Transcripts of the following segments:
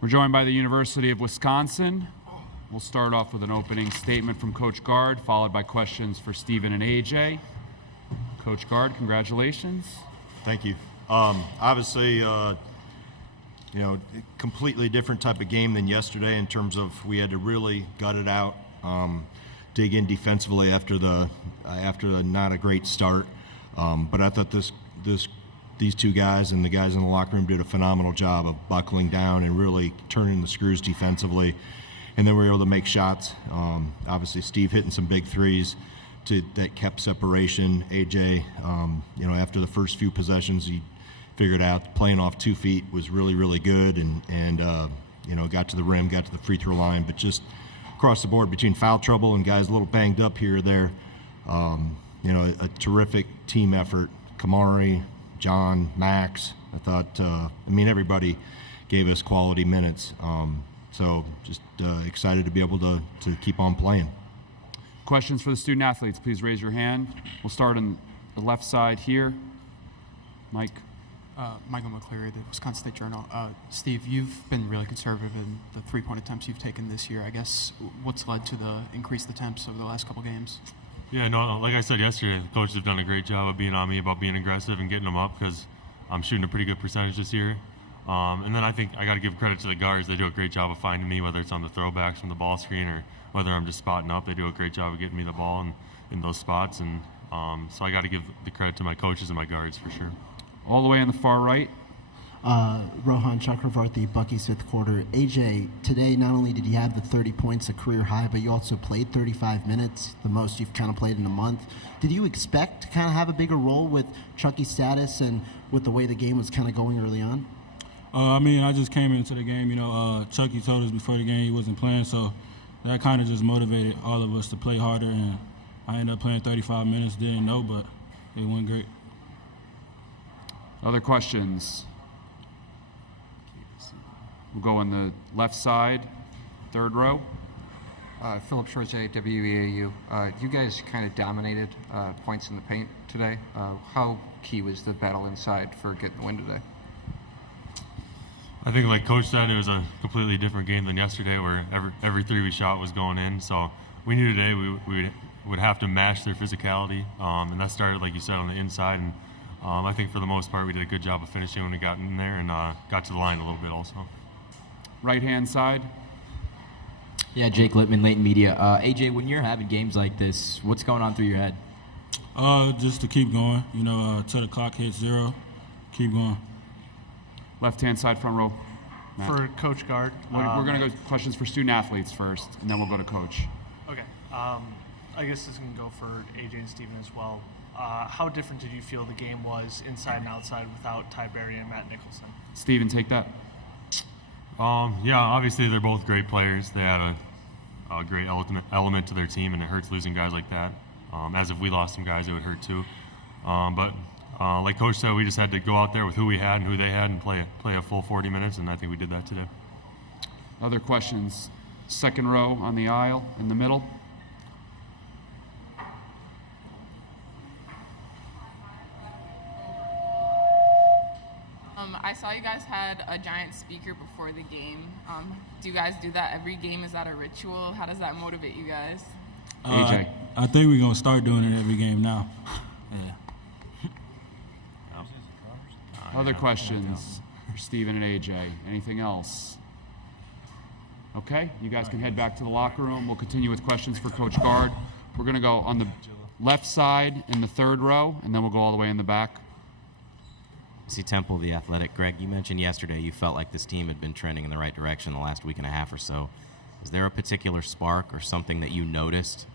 We're joined by the University of Wisconsin. We'll start off with an opening statement from Coach Gard, followed by questions for Stephen and AJ. Coach Gard, congratulations. Thank you. Obviously, completely different type of game than yesterday in terms of we had to really gut it out, dig in defensively after the not a great start. But I thought these two guys and the guys in the locker room did a phenomenal job of buckling down and really turning the screws defensively. And then we were able to make shots. Obviously, Steve hitting some big threes that kept separation. AJ, after the first few possessions, he figured out playing off 2 feet was really, really good and got to the rim, got to the free throw line. But just across the board between foul trouble and guys a little banged up here or there, a terrific team effort. Kamari, John, Max, I thought, everybody gave us quality minutes. So just excited to be able to keep on playing. Questions for the student athletes, please raise your hand. We'll start on the left side here. Mike. Michael McCleary, the Wisconsin State Journal. Steve, you've been really conservative in the three-point attempts you've taken this year. I guess what's led to the increased attempts over the last couple games? Yeah, no, like I said yesterday, the coaches have done a great job of being on me about being aggressive and getting them up because I'm shooting a pretty good percentage this year. And then I think I got to give credit to the guards. They do a great job of finding me, whether it's on the throwbacks from the ball screen or whether I'm just spotting up. They do a great job of getting me the ball in those spots. And so I got to give the credit to my coaches and my guards for sure. All the way on the far right. Rohan Chakravarti, Bucky's fifth quarter. AJ, today not only did you have the 30 points, a career high, but you also played 35 minutes, the most you've kind of played in a month. Did you expect to kind of have a bigger role with Chucky's status and with the way the game was kind of going early on? I just came into the game, Chucky told us before the game he wasn't playing, so that kind of just motivated all of us to play harder, and I ended up playing 35 minutes, didn't know, but it went great. Other questions? We'll go on the left side, third row. Philip Chorze, WEAU. You guys kind of dominated points in the paint today. How key was the battle inside for getting the win today? I think, like Coach said, it was a completely different game than yesterday where every three we shot was going in. So we knew today we would have to match their physicality. And that started, like you said, on the inside. And I think for the most part we did a good job of finishing when we got in there and got to the line a little bit also. Right-hand side. Yeah, Jake Littman, Leighton Media. AJ, when you're having games like this, what's going on through your head? Just to keep going, till the clock hits 0, keep going. Left-hand side, front row. Matt. For Coach Gard. We're going to go questions for student athletes first, and then we'll go to Coach. Okay. I guess this can go for AJ and Stephen as well. How different did you feel the game was inside and outside without Ty Berry and Matt Nicholson? Stephen, take that. Yeah, obviously they're both great players. They had a great element to their team, and it hurts losing guys like that. As if we lost some guys, it would hurt too. But like Coach said, we just had to go out there with who we had and who they had and play a full 40 minutes, and I think we did that today. Other questions? Second row on the aisle in the middle. I saw you guys had a giant speaker before the game. Do you guys do that every game? Is that a ritual? How does that motivate you guys? AJ. I think we're going to start doing it every game now. Yeah. Other questions for Stephen and AJ? Anything else? Okay, you guys can head back to the locker room. We'll continue with questions for Coach Gard. We're going to go on the left side in the third row, and then we'll go all the way in the back. See Temple, the Athletic. Greg, you mentioned yesterday you felt like this team had been trending in the right direction the last week and a half or so. Is there a particular spark or something that you noticed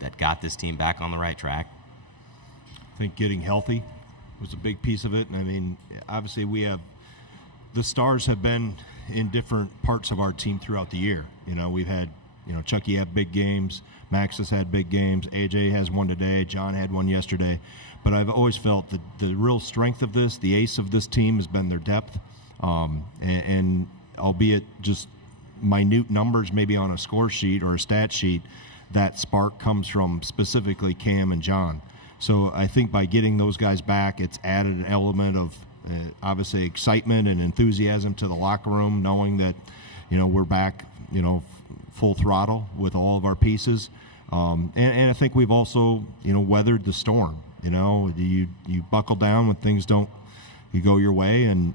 that got this team back on the right track? I think getting healthy was a big piece of it. And obviously the stars have been in different parts of our team throughout the year. We've had, Chucky had big games, Max has had big games, AJ has one today, John had one yesterday. But I've always felt that the real strength of this, the ace of this team, has been their depth. And albeit just minute numbers maybe on a score sheet or a stat sheet, that spark comes from specifically Cam and John. So I think by getting those guys back, it's added an element of obviously excitement and enthusiasm to the locker room, knowing that, we're back, full throttle with all of our pieces. And I think we've also, weathered the storm. You buckle down when things don't go your way, and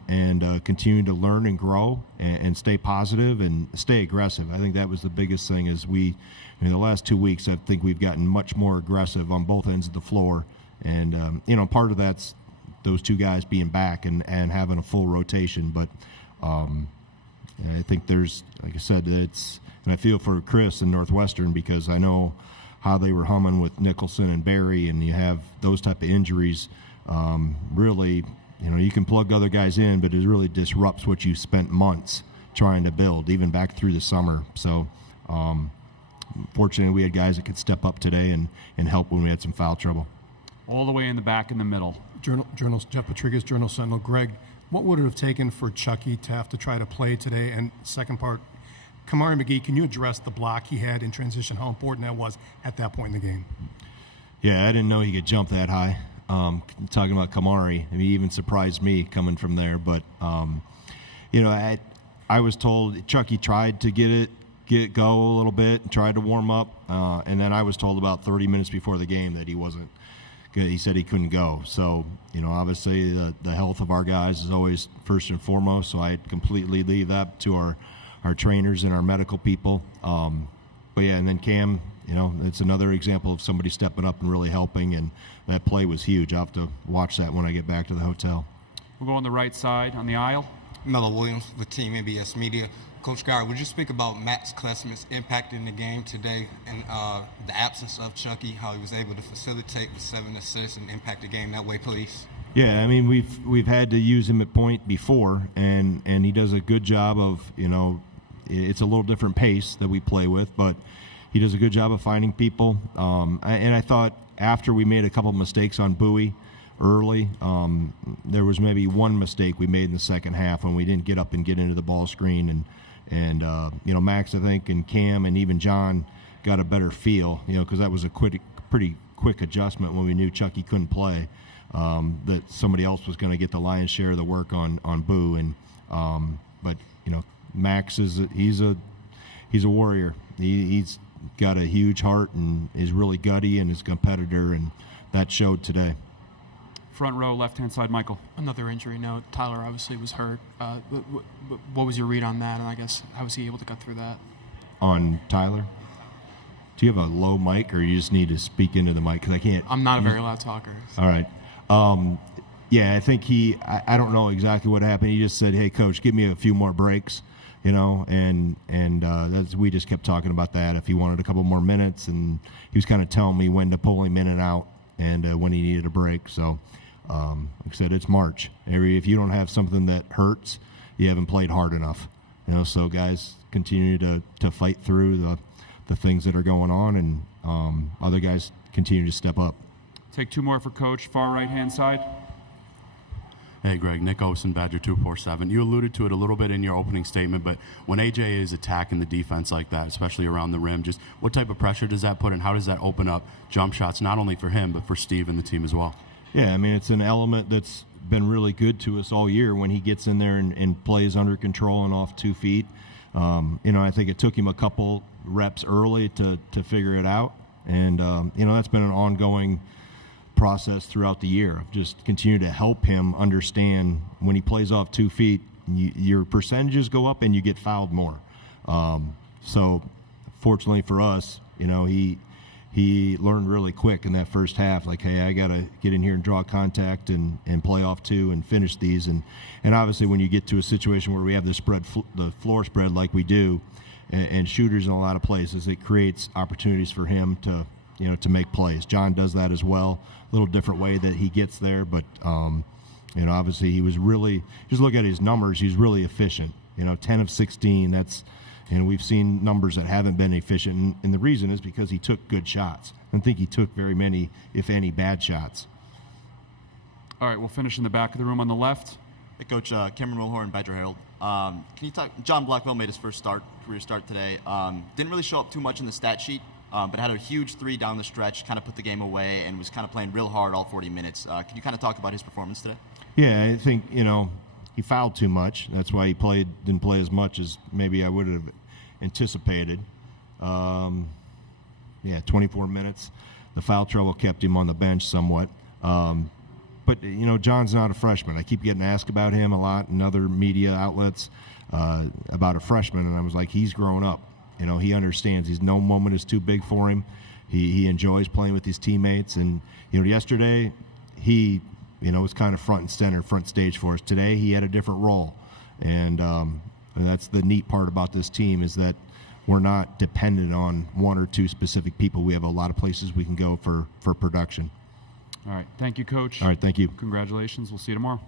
continue to learn and grow, and stay positive and stay aggressive. I think that was the biggest thing. Is in the last 2 weeks, I think we've gotten much more aggressive on both ends of the floor, and part of that's those two guys being back and having a full rotation. But I think there's, like I said, and I feel for Chris and Northwestern, because I know how they were humming with Nicholson and Barry, and you have those type of injuries. Really, you can plug other guys in, but it really disrupts what you spent months trying to build, even back through the summer. So, fortunately, we had guys that could step up today and help when we had some foul trouble. All the way in the back in the middle. Journal Jeff Patrigas, Journal Sentinel. Greg, what would it have taken for Chucky to have to try to play today? And second part, Kamari McGee, can you address the block he had in transition, how important that was at that point in the game? Yeah, I didn't know he could jump that high. Talking about Kamari, he even surprised me coming from there. But, I was told Chucky tried to get it go a little bit, and tried to warm up, and then I was told about 30 minutes before the game that he wasn't good. He said he couldn't go. So, obviously the health of our guys is always first and foremost, so I completely leave that to our trainers and our medical people. But yeah, and then Cam, it's another example of somebody stepping up and really helping, and that play was huge. I'll have to watch that when I get back to the hotel. We'll go on the right side, on the aisle. Mello Williams with Team NBS Media. Coach Gard, would you speak about Max Klesmit's impact in the game today, and the absence of Chucky, how he was able to facilitate with 7 assists and impact the game that way, please? Yeah, we've had to use him at point before, and he does a good job of, it's a little different pace that we play with, but he does a good job of finding people. And I thought after we made a couple of mistakes on Bowie early, there was maybe one mistake we made in the second half when we didn't get up and get into the ball screen. And Max, I think, and Cam and even John got a better feel, because that was a pretty quick adjustment when we knew Chucky couldn't play, that somebody else was going to get the lion's share of the work on Boo. And but Max he's a warrior. He's got a huge heart and is really gutty and is a competitor, and that showed today. Front row, left-hand side, Michael. Another injury note. Tyler obviously was hurt. What was your read on that, and I guess how was he able to get through that? On Tyler? Do you have a low mic, or you just need to speak into the mic? Because I can't. I'm not a very loud talker. All right. Yeah, I think I don't know exactly what happened. He just said, "Hey, coach, give me a few more breaks," and we just kept talking about that. If he wanted a couple more minutes, and he was kind of telling me when to pull him in and out, and when he needed a break. So, like I said, it's March. If you don't have something that hurts, you haven't played hard enough. So guys continue to fight through the things that are going on, and other guys continue to step up. Take two more for Coach, far right-hand side. Hey, Greg. Nick Osen, Badger 247. You alluded to it a little bit in your opening statement, but when AJ is attacking the defense like that, especially around the rim, just what type of pressure does that put, and how does that open up jump shots, not only for him, but for Steve and the team as well? Yeah, it's an element that's been really good to us all year when he gets in there and plays under control and off 2 feet. I think it took him a couple reps early to figure it out, and, that's been an ongoing process throughout the year of just continue to help him understand when he plays off 2 feet, your percentages go up and you get fouled more. So fortunately for us, he learned really quick in that first half, like, hey, I got to get in here and draw contact and play off 2 and finish these. And obviously when you get to a situation where we have the floor spread like we do, and shooters in a lot of places, it creates opportunities for him to make plays. John does that as well, a little different way that he gets there, but obviously he was really, just look at his numbers, he's really efficient. 10 of 16, and we've seen numbers that haven't been efficient, and the reason is because he took good shots. I don't think he took very many, if any, bad shots. All right, we'll finish in the back of the room on the left. Hey, Coach, Cameron Wilhorn, Badger Herald. Can you talk? John Blackwell made his first career start today. Didn't really show up too much in the stat sheet. but had a huge 3 down the stretch, kind of put the game away, and was kind of playing real hard all 40 minutes. Can you kind of talk about his performance today? Yeah, I think, he fouled too much. That's why he didn't play as much as maybe I would have anticipated. 24 minutes. The foul trouble kept him on the bench somewhat. But John's not a freshman. I keep getting asked about him a lot in other media outlets about a freshman, and I was like, he's grown up. He understands. No moment is too big for him. He enjoys playing with his teammates. And yesterday he was kind of front stage for us. Today he had a different role, and that's the neat part about this team is that we're not dependent on 1 or 2 specific people. We have a lot of places we can go for production. All right. Thank you, Coach. All right. Thank you. Congratulations. We'll see you tomorrow.